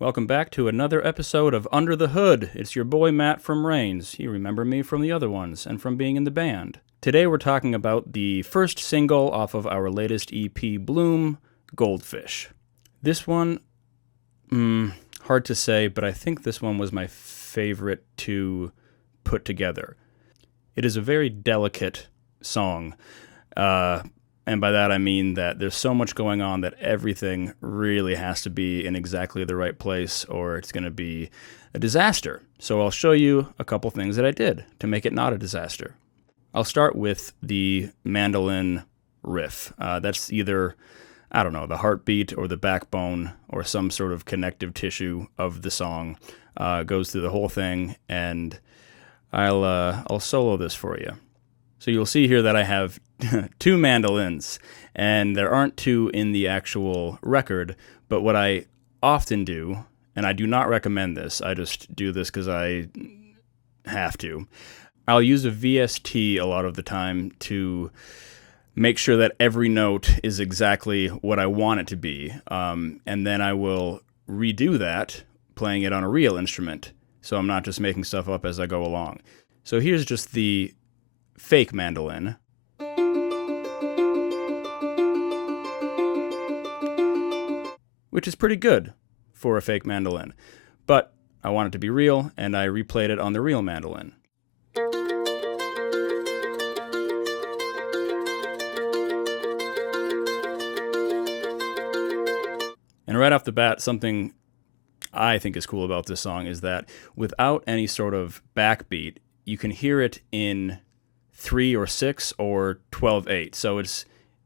Welcome back to another episode of Under the Hood. It's your boy Matt from Raynes. You remember me from the other ones and from being in the band. Today we're talking about the first single off of our latest EP, Bloom, Goldfish. This one, hard to say, but I think this one was my favorite to put together. It is a very delicate song, and by that I mean that there's so much going on that everything really has to be in exactly the right place or it's going to be a disaster. So I'll show you a couple things that I did to make it not a disaster. I'll start with the mandolin riff. That's either, the heartbeat or the backbone or some sort of connective tissue of the song. Goes through the whole thing, and I'll solo this for you. So you'll see here that I have two mandolins, and there aren't two in the actual record, but what I often do, and I do not recommend this, I just do this because I have to, I'll use a VST a lot of the time to make sure that every note is exactly what I want it to be, and then I will redo that, playing it on a real instrument, so I'm not just making stuff up as I go along. So here's just the fake mandolin. Which is pretty good for a fake mandolin. But I want it to be real, and I replayed it on the real mandolin. And right off the bat, something I think is cool about this song is that without any sort of backbeat, you can hear it in 3 or 6 or 12/8. So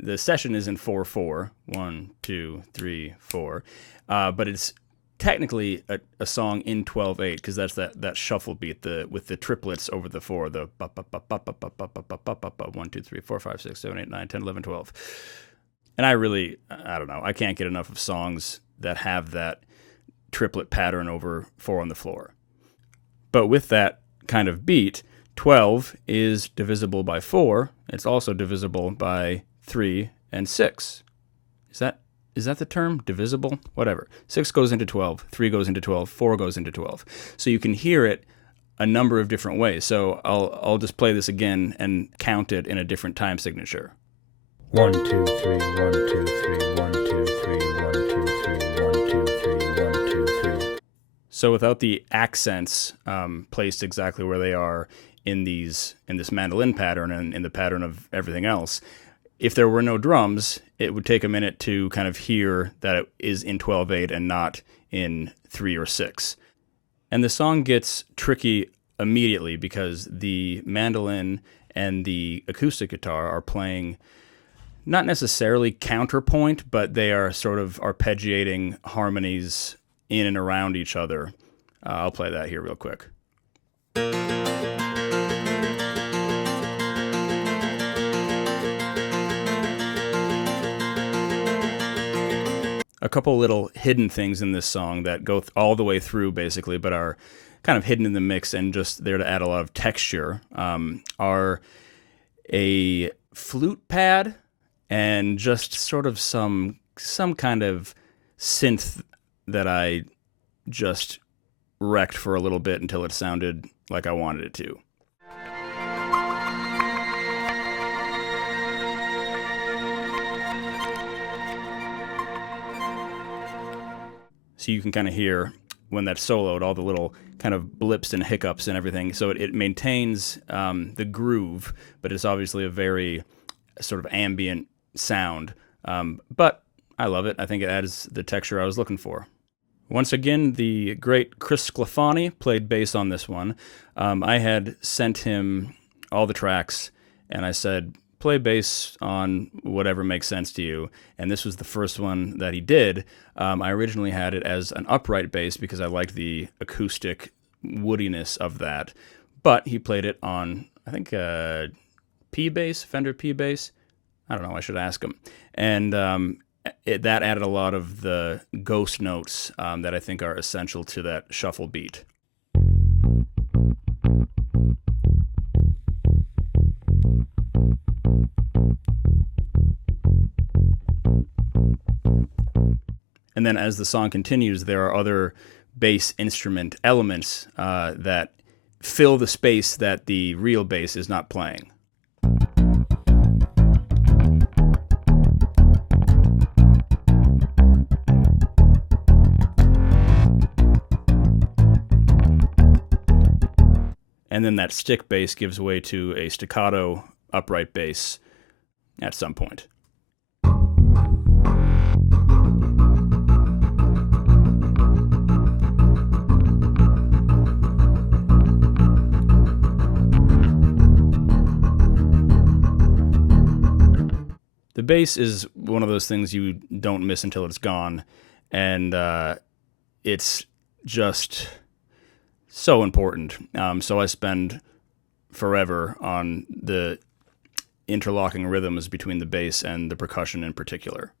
the session is in 4/4, 1, 2, 3, 4, but it's technically a song in 12/8 because that's that shuffle beat with the triplets over the 4, the 1, 2, 3, 4, 5, 6, 7, 8, 9, 10, 11, 12. And I don't know, I can't get enough of songs that have that triplet pattern over 4 on the floor. But with that kind of beat, 12 is divisible by 4. It's also divisible by 3 and 6. Is that the term? Divisible? Whatever. 6 goes into 12, 3 goes into 12, 4 goes into 12. So you can hear it a number of different ways. So I'll just play this again and count it in a different time signature. 1, 2, 3, 1, 2, 3, 1, 2, 3, 1, 2, 3, 1, 2, 3, 1, 2, 3. So without the accents placed exactly where they are in this mandolin pattern and in the pattern of everything else, if there were no drums, it would take a minute to kind of hear that it is in 12/8 and not in 3 or 6. And the song gets tricky immediately because the mandolin and the acoustic guitar are playing not necessarily counterpoint, but they are sort of arpeggiating harmonies in and around each other. I'll play that here real quick. A couple little hidden things in this song that go all the way through, basically, but are kind of hidden in the mix and just there to add a lot of texture, are a flute pad and just sort of some kind of synth that I just wrecked for a little bit until it sounded like I wanted it to. So you can kind of hear when that's soloed, all the little kind of blips and hiccups and everything. So it maintains the groove, but it's obviously a very sort of ambient sound. But I love it. I think it adds the texture I was looking for. Once again, the great Chris Sclafani played bass on this one. I had sent him all the tracks, and I said, play bass on whatever makes sense to you. And this was the first one that he did. I originally had it as an upright bass because I liked the acoustic woodiness of that. But he played it on, I think, P bass, Fender P bass. I don't know, I should ask him. And that added a lot of the ghost notes that I think are essential to that shuffle beat. And And then as the song continues, there are other bass instrument elements that fill the space that the real bass is not playing. And then that stick bass gives way to a staccato upright bass at some point. The bass is one of those things you don't miss until it's gone, and it's just so important. So I spend forever on the interlocking rhythms between the bass and the percussion in particular.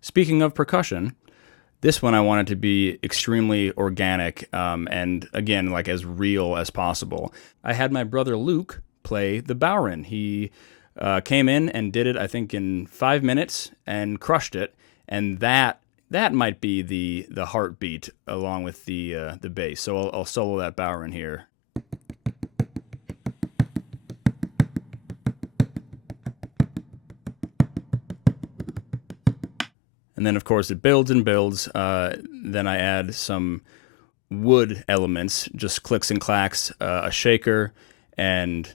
Speaking of percussion, this one I wanted to be extremely organic and, again, like as real as possible. I had my brother Luke play the bowrin. He came in and did it, I think, in 5 minutes and crushed it. And that might be the heartbeat along with the bass. So I'll solo that bowrin here. And then, of course, it builds and builds. Then I add some wood elements, just clicks and clacks, a shaker, and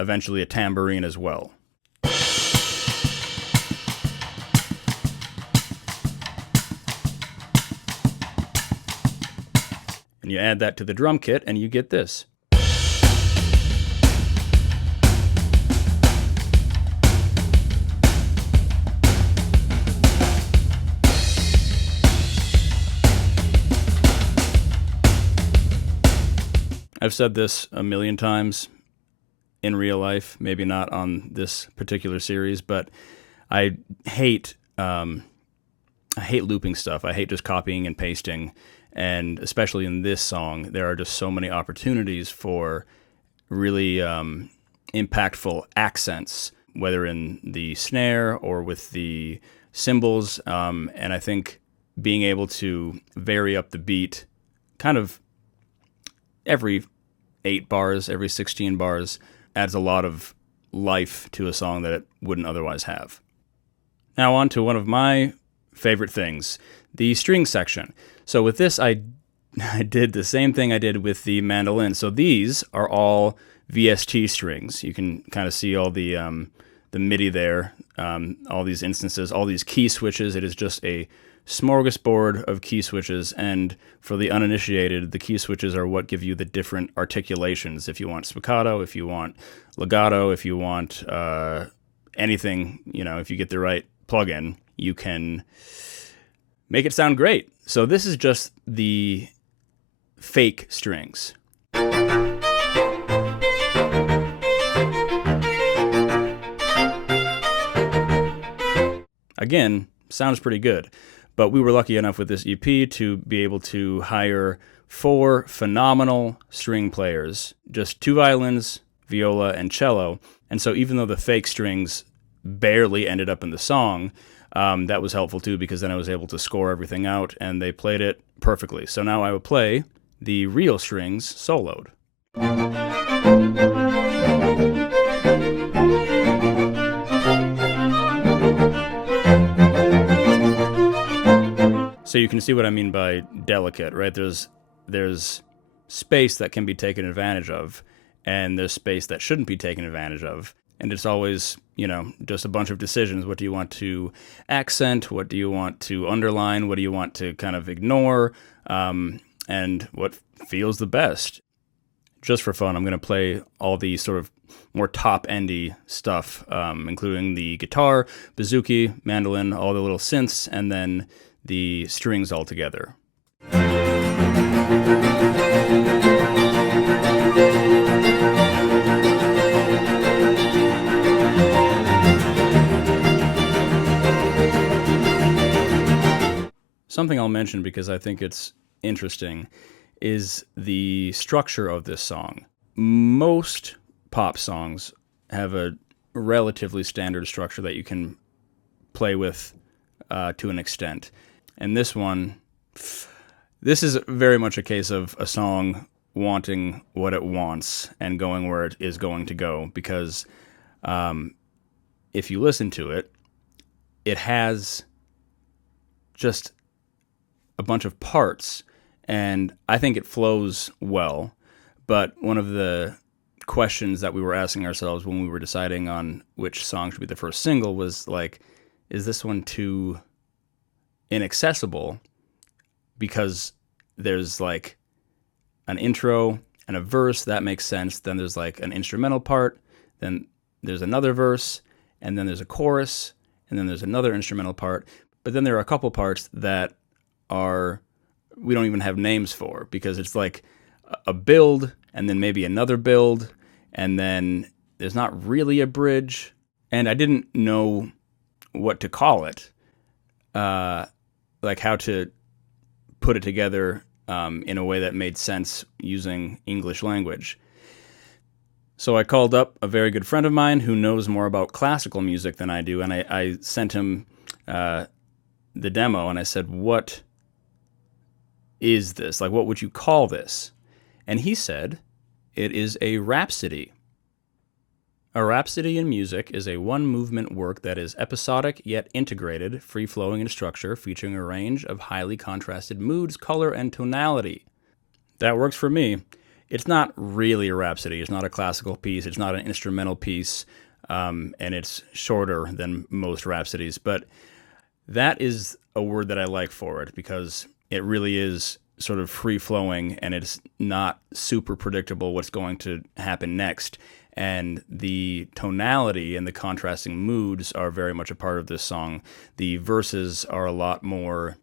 eventually a tambourine as well. And you add that to the drum kit, and you get this. I've said this a million times in real life, maybe not on this particular series, but I hate looping stuff. I hate just copying and pasting, and especially in this song, there are just so many opportunities for really impactful accents, whether in the snare or with the cymbals, and I think being able to vary up the beat kind of every 8 bars, every 16 bars, adds a lot of life to a song that it wouldn't otherwise have. Now on to one of my favorite things, the string section. So with this, I did the same thing I did with the mandolin. So these are all VST strings. You can kind of see all the MIDI there, all these instances, all these key switches. It is just a smorgasbord of key switches, and for the uninitiated, the key switches are what give you the different articulations. If you want spiccato, if you want legato, if you want anything, if you get the right plugin, you can make it sound great. So this is just the fake strings. Again, sounds pretty good. But we were lucky enough with this EP to be able to hire 4 phenomenal string players, just 2 violins, viola, and cello. And so even though the fake strings barely ended up in the song, that was helpful too, because then I was able to score everything out, and they played it perfectly. So now I will play the real strings soloed. So you can see what I mean by delicate, right? There's space that can be taken advantage of, and there's space that shouldn't be taken advantage of. And it's always, just a bunch of decisions. What do you want to accent? What do you want to underline? What do you want to kind of ignore? And what feels the best? Just for fun, I'm going to play all the sort of more top-endy stuff, including the guitar, bouzouki, mandolin, all the little synths, and then the strings all together. Something I'll mention because I think it's interesting is the structure of this song. Most pop songs have a relatively standard structure that you can play with to an extent. And this one, this is very much a case of a song wanting what it wants and going where it is going to go, because if you listen to it, it has just a bunch of parts, and I think it flows well. But one of the questions that we were asking ourselves when we were deciding on which song should be the first single was like, is this one too inaccessible? Because there's like an intro and a verse that makes sense, then there's like an instrumental part, then there's another verse, and then there's a chorus, and then there's another instrumental part. But then there are a couple parts that we don't even have names for, because it's like a build and then maybe another build, and then there's not really a bridge. And I didn't know what to call it, like how to put it together in a way that made sense using English language. So I called up a very good friend of mine who knows more about classical music than I do, and I sent him the demo, and I said, what is this? Like, what would you call this? And he said, it is a rhapsody. A rhapsody in music is a one-movement work that is episodic yet integrated, free-flowing in structure, featuring a range of highly contrasted moods, color, and tonality. That works for me. It's not really a rhapsody. It's not a classical piece. It's not an instrumental piece, and it's shorter than most rhapsodies. But that is a word that I like for it, because it really is sort of free-flowing, and it's not super predictable what's going to happen next. And the tonality and the contrasting moods are very much a part of this song. The verses are a lot more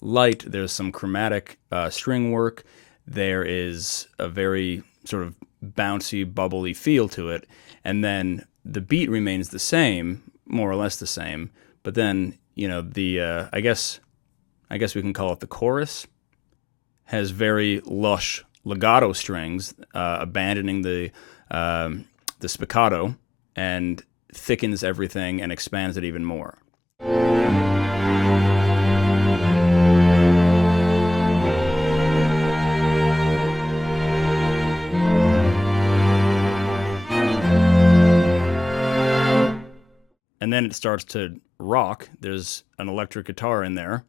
light. There's some chromatic string work. There is a very sort of bouncy, bubbly feel to it. And then the beat remains the same, more or less the same. But then, the I guess we can call it the chorus, has very lush legato strings, abandoning the spiccato, and thickens everything and expands it even more. And then it starts to rock. There's an electric guitar in there.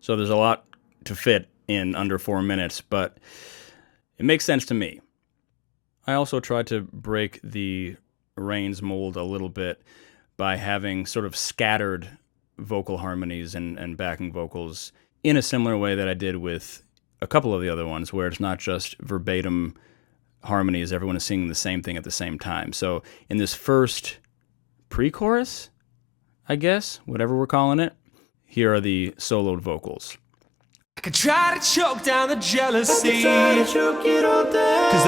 So there's a lot to fit in under 4 minutes, but it makes sense to me. I also tried to break the Raynes mold a little bit by having sort of scattered vocal harmonies and backing vocals in a similar way that I did with a couple of the other ones, where it's not just verbatim harmonies, everyone is singing the same thing at the same time. So in this first pre-chorus, I guess, whatever we're calling it, here are the soloed vocals. I could try to choke down the jealousy, 'cause the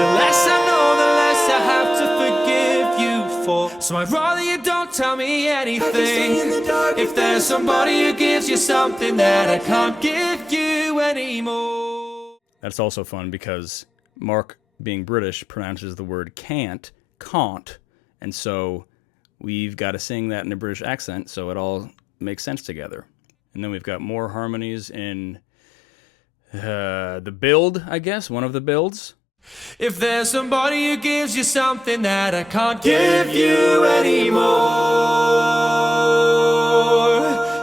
less I know, the less I have to forgive you for. So I'd rather you don't tell me anything. If there's somebody who gives you something that I can't give you anymore. That's also fun because Mark, being British, pronounces the word can't, and so we've got to sing that in a British accent, so it all makes sense together. And then we've got more harmonies in the build, I guess, one of the builds. If there's somebody who gives you something that I can't give you anymore,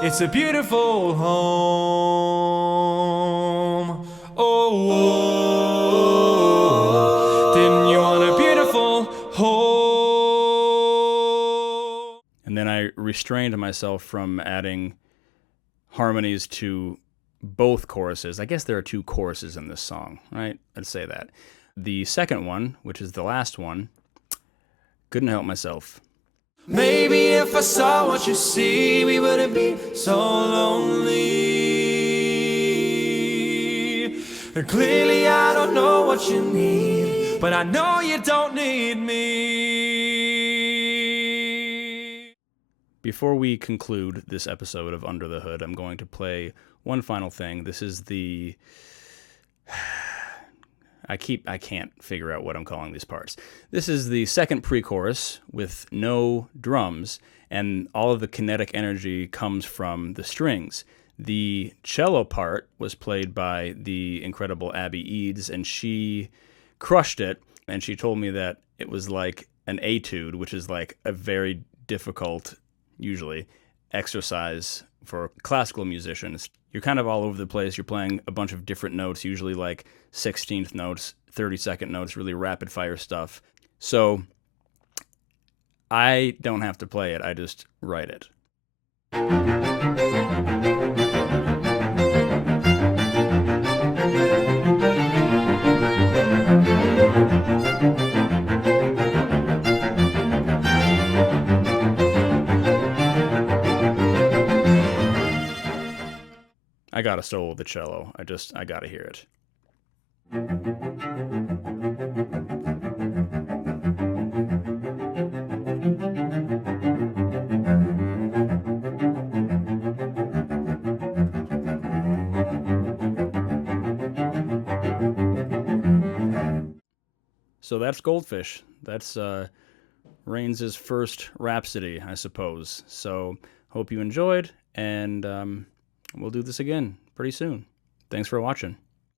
it's a beautiful home. Oh, didn't you want a beautiful home? And then I restrained myself from adding harmonies to both choruses. I guess there are 2 choruses in this song, right? I'd say that. The second one, which is the last one, couldn't help myself. Maybe if I saw what you see, we wouldn't be so lonely. And clearly I don't know what you need, but I know you don't need me. Before we conclude this episode of Under the Hood, I'm going to play one final thing. This is the... I can't figure out what I'm calling these parts. This is the second pre-chorus with no drums, and all of the kinetic energy comes from the strings. The cello part was played by the incredible Abby Eads, and she crushed it, and she told me that it was like an etude, which is like a very difficult, usually, exercise for classical musicians. You're kind of all over the place. You're playing a bunch of different notes, usually like 16th notes, 30-second notes, really rapid fire stuff. So I don't have to play it, I just write it. I got a solo with the cello. I gotta hear it. So that's Goldfish. That's Raynes' first Rhapsody, I suppose. So hope you enjoyed, and we'll do this again pretty soon. Thanks for watching.